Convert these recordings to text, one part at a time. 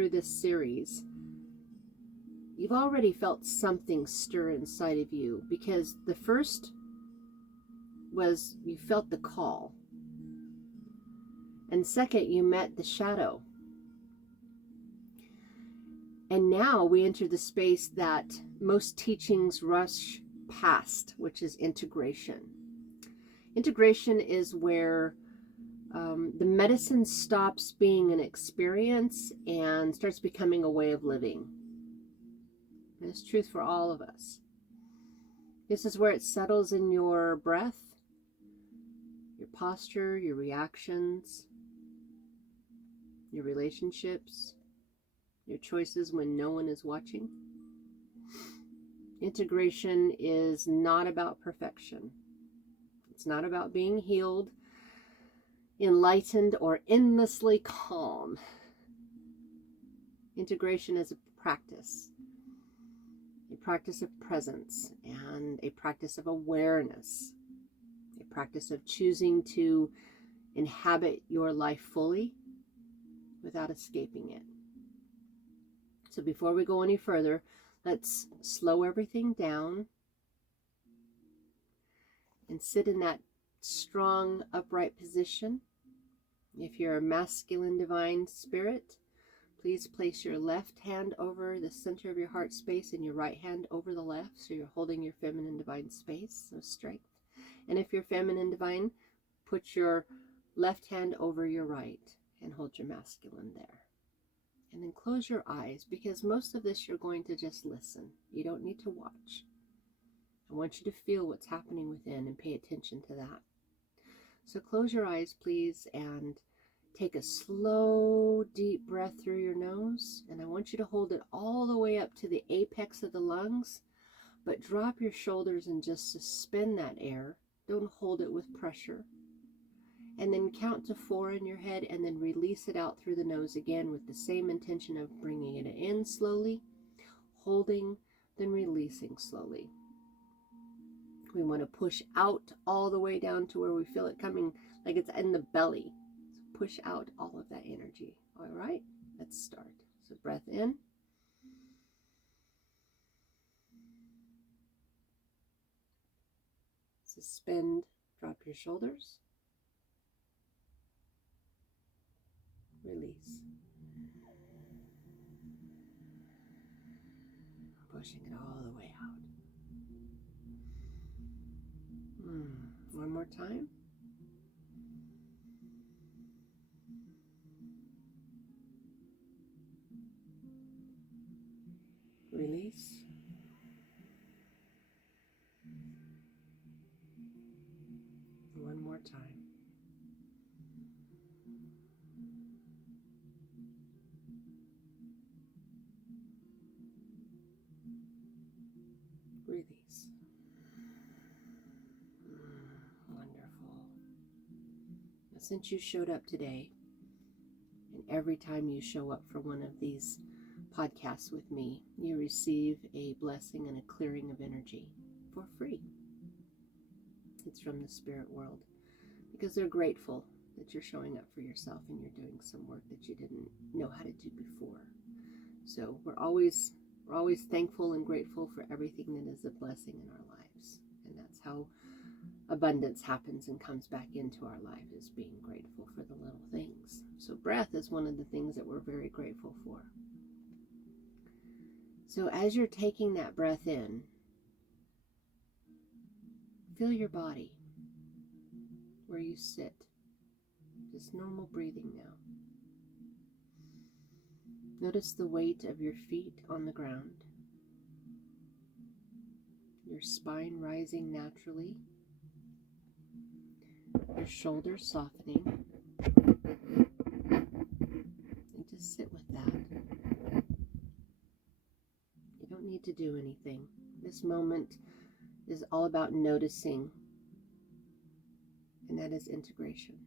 through this series, you've already felt something stir inside of you, because the first was you felt the call, and second, you met the shadow. And now we enter the space that most teachings rush past, which is integration. Integration is where the medicine stops being an experience and starts becoming a way of living. And it's truth for all of us. This is where it settles in your breath, your posture, your reactions, your relationships, your choices when no one is watching. Integration is not about perfection. It's not about being healed, enlightened, or endlessly calm. Integration is a practice of presence, and a practice of awareness, a practice of choosing to inhabit your life fully without escaping it. So before we go any further, let's slow everything down and sit in that strong, upright position. If you're a masculine divine spirit, please place your left hand over the center of your heart space and your right hand over the left, so you're holding your feminine divine space, so strength. And if you're feminine divine, put your left hand over your right and hold your masculine there. And then close your eyes, because most of this you're going to just listen. You don't need to watch. I want you to feel what's happening within and pay attention to that. So close your eyes, please, and take a slow, deep breath through your nose. And I want you to hold it all the way up to the apex of the lungs, but drop your shoulders and just suspend that air. Don't hold it with pressure. And then count to 4 in your head, and then release it out through the nose again with the same intention of bringing it in slowly, holding, then releasing slowly. We want to push out all the way down to where we feel it coming, like it's in the belly. So push out all of that energy. All right, let's start. So breath in. Suspend, drop your shoulders. Release. Pushing it all the way out. One more time. Release. One more time. Release. Wonderful. Now, since you showed up today, and every time you show up for one of these podcasts with me, you receive a blessing and a clearing of energy for free. It's from the spirit world, because they're grateful that you're showing up for yourself and you're doing some work that you didn't know how to do before. So we're always thankful and grateful for everything that is a blessing in our lives. And that's how abundance happens and comes back into our life, is being grateful for the little things. So breath is one of the things that we're very grateful for. So as you're taking that breath in, feel your body where you sit. Just normal breathing now. Notice the weight of your feet on the ground. Your spine rising naturally. Your shoulders softening. And just sit with that. You don't need to do anything. This moment is all about noticing, and that is integration.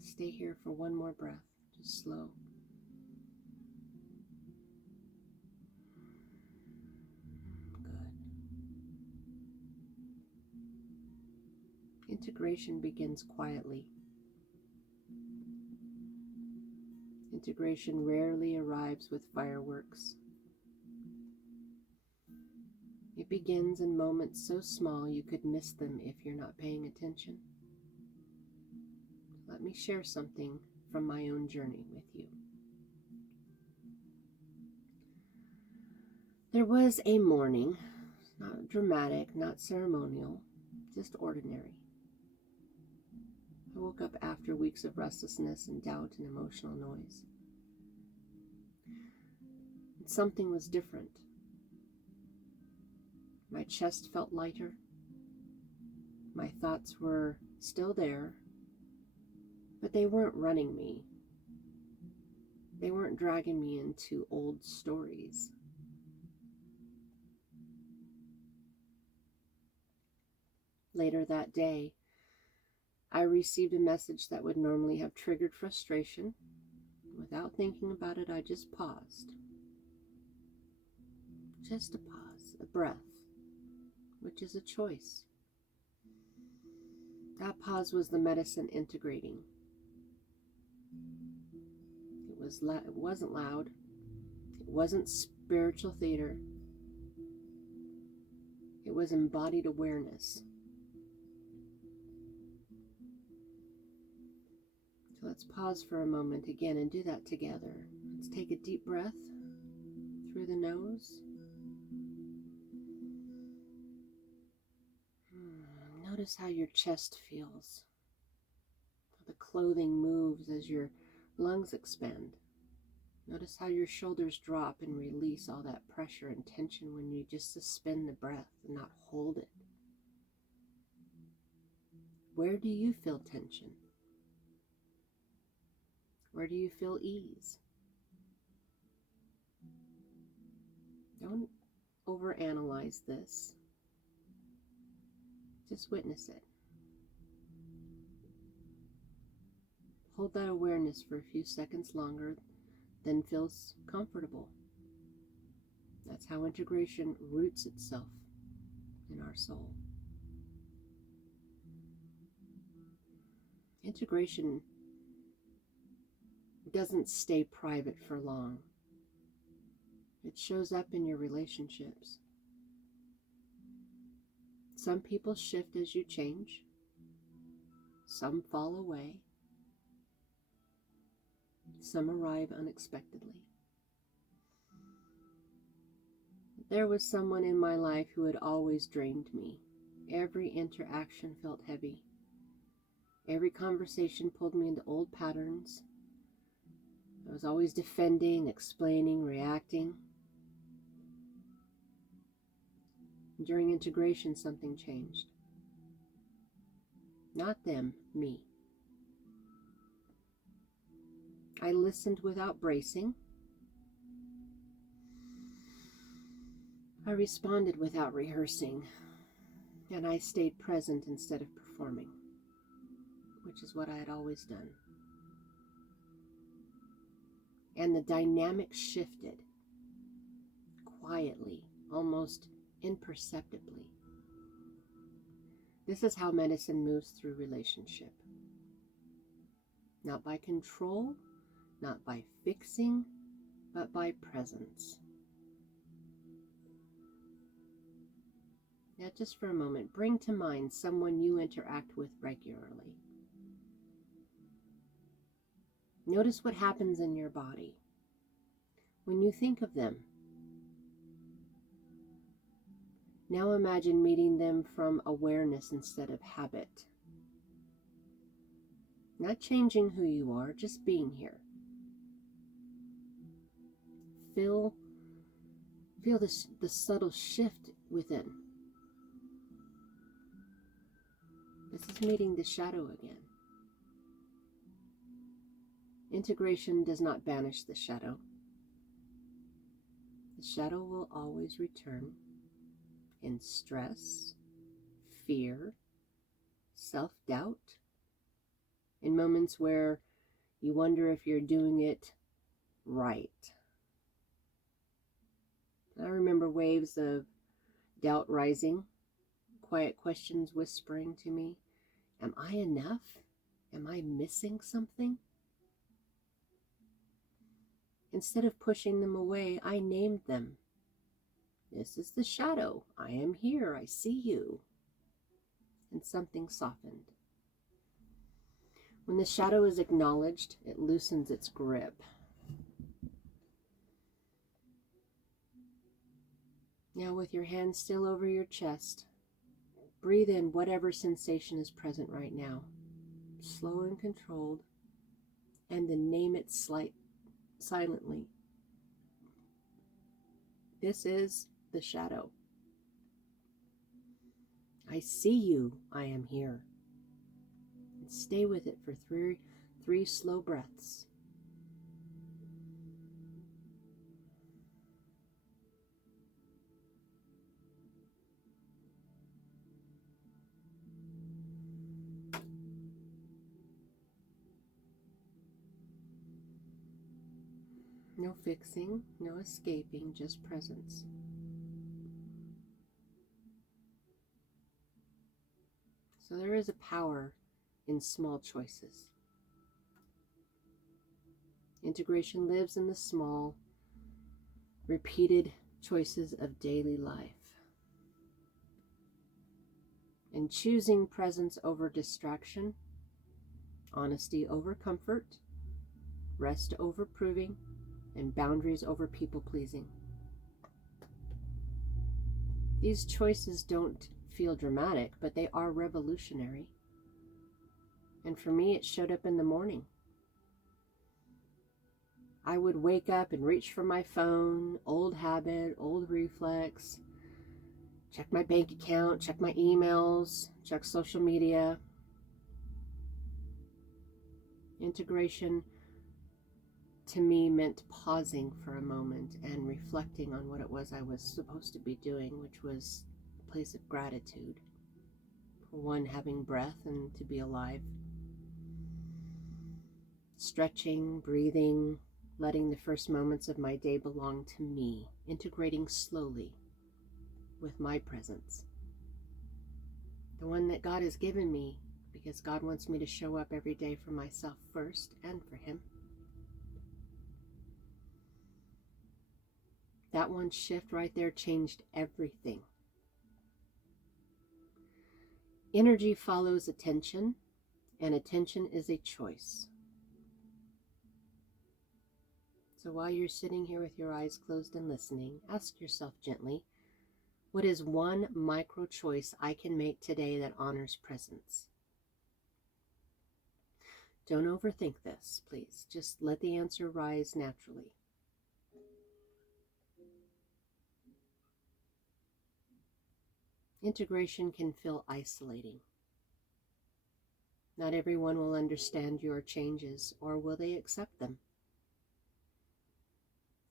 Stay here for one more breath, just slow. Good. Integration begins quietly. Integration rarely arrives with fireworks. It begins in moments so small you could miss them if you're not paying attention. Let me share something from my own journey with you. There was a morning, not dramatic, not ceremonial, just ordinary. I woke up after weeks of restlessness and doubt and emotional noise. And something was different. My chest felt lighter. My thoughts were still there, but they weren't running me. They weren't dragging me into old stories. Later that day, I received a message that would normally have triggered frustration. Without thinking about it, I just paused. Just a pause, a breath, which is a choice. That pause was the medicine integrating. It wasn't loud. It wasn't spiritual theater. It was embodied awareness. So let's pause for a moment again and do that together. Let's take a deep breath through the nose. Notice how your chest feels. How the clothing moves as your lungs expand. Notice how your shoulders drop and release all that pressure and tension when you just suspend the breath and not hold it. Where do you feel tension? Where do you feel ease? Don't overanalyze this. Just witness it. Hold that awareness for a few seconds longer than feels comfortable. That's how integration roots itself in our soul. Integration doesn't stay private for long. It shows up in your relationships. Some people shift as you change. Some fall away. Some arrive unexpectedly. There was someone in my life who had always drained me. Every interaction felt heavy. Every conversation pulled me into old patterns. I was always defending, explaining, reacting. During integration, something changed. Not them, me. I listened without bracing. I responded without rehearsing. And I stayed present instead of performing, which is what I had always done. And the dynamic shifted quietly, almost imperceptibly. This is how medicine moves through relationship. Not by control, not by fixing, but by presence. Now, just for a moment, bring to mind someone you interact with regularly. Notice what happens in your body when you think of them. Now imagine meeting them from awareness instead of habit. Not changing who you are, just being here. Feel the subtle shift within. This is meeting the shadow again. Integration does not banish the shadow. The shadow will always return in stress, fear, self-doubt, in moments where you wonder if you're doing it right. I remember waves of doubt rising, quiet questions whispering to me, am I enough? Am I missing something? Instead of pushing them away, I named them. This is the shadow. I am here. I see you. And something softened. When the shadow is acknowledged, it loosens its grip. Now, with your hand still over your chest, breathe in whatever sensation is present right now, slow and controlled, and then name it silently. This is the shadow. I see you. I am here. And stay with it for three slow breaths. No fixing, no escaping, just presence. So there is a power in small choices. Integration lives in the small, repeated choices of daily life. And choosing presence over distraction, honesty over comfort, rest over proving, and boundaries over people-pleasing. These choices don't feel dramatic, but they are revolutionary. And for me, it showed up in the morning. I would wake up and reach for my phone, old habit, old reflex, check my bank account, check my emails, check social media. Integration to me meant pausing for a moment and reflecting on what it was I was supposed to be doing, which was a place of gratitude for one, having breath and to be alive. Stretching, breathing, letting the first moments of my day belong to me, integrating slowly with my presence. The one that God has given me, because God wants me to show up every day for myself first and for Him. That one shift right there changed everything. Energy follows attention, and attention is a choice. So while you're sitting here with your eyes closed and listening, ask yourself gently, what is one micro choice I can make today that honors presence? Don't overthink this, please. Just let the answer rise naturally. Integration can feel isolating. Not everyone will understand your changes, or will they accept them?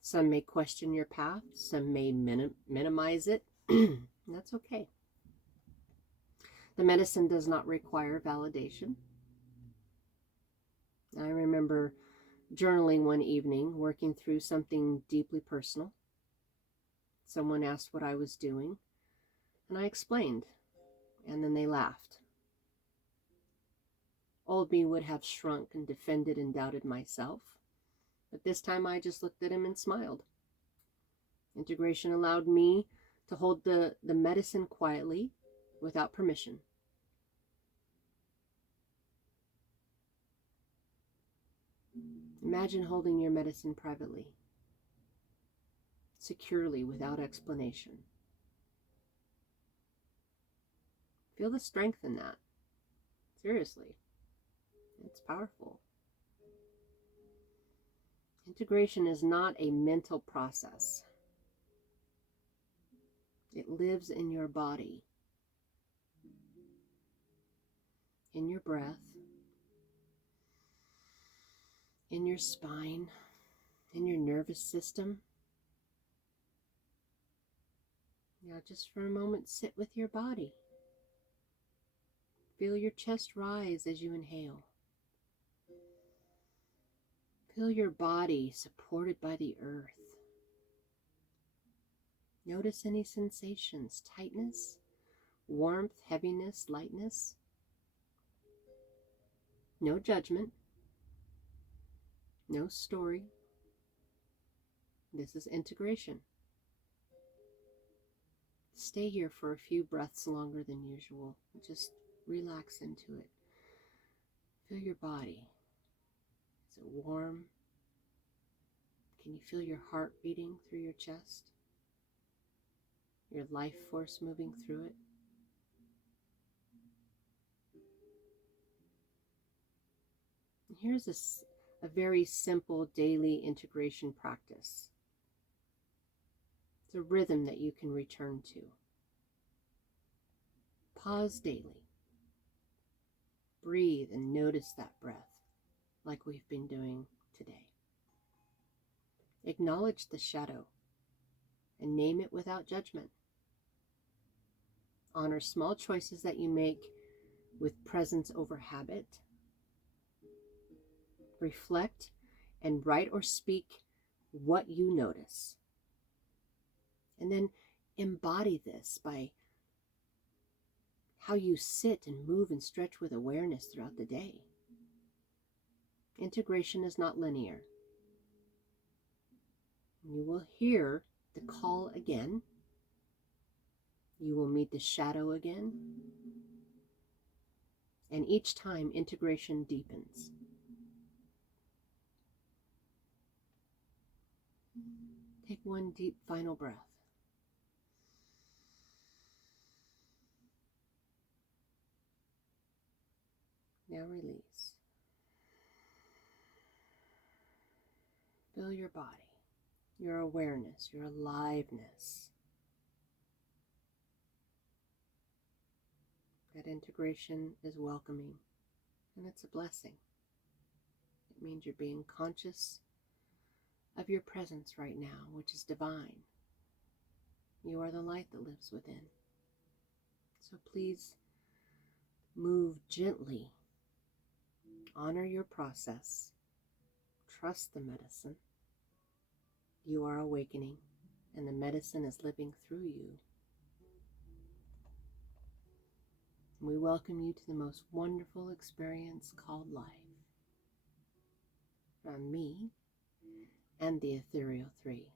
Some may question your path, some may minimize it. That's okay. The medicine does not require validation. I remember journaling one evening, working through something deeply personal. Someone asked what I was doing, and I explained, and then they laughed. Old me would have shrunk and defended and doubted myself, but this time I just looked at him and smiled. Integration allowed me to hold the medicine quietly, without permission. Imagine holding your medicine privately, securely, without explanation. Feel the strength in that. Seriously. It's powerful. Integration is not a mental process. It lives in your body, in your breath, in your spine, in your nervous system. Now just for a moment, sit with your body. Feel your chest rise as you inhale. Feel your body supported by the earth. Notice any sensations, tightness, warmth, heaviness, lightness. No judgment, no story, This is integration. Stay here for a few breaths longer than usual. Just relax into it. Feel your body. Is it warm? Can you feel your heart beating through your chest? Your life force moving through it? And here's a very simple daily integration practice. It's a rhythm that you can return to. Pause daily. Breathe and notice that breath, like we've been doing today. Acknowledge the shadow and name it without judgment. Honor small choices that you make with presence over habit. Reflect and write or speak what you notice. And then embody this by how you sit and move and stretch with awareness throughout the day. Integration is not linear. You will hear the call again. You will meet the shadow again. And each time, integration deepens. Take one deep final breath. Now release. Feel your body, your awareness, your aliveness. That integration is welcoming, and it's a blessing. It means you're being conscious of your presence right now, which is divine. You are the light that lives within. So please move gently. Honor your process. Trust the medicine. You are awakening, and the medicine is living through you. We welcome you to the most wonderful experience called life. From me and the Ethereal Three.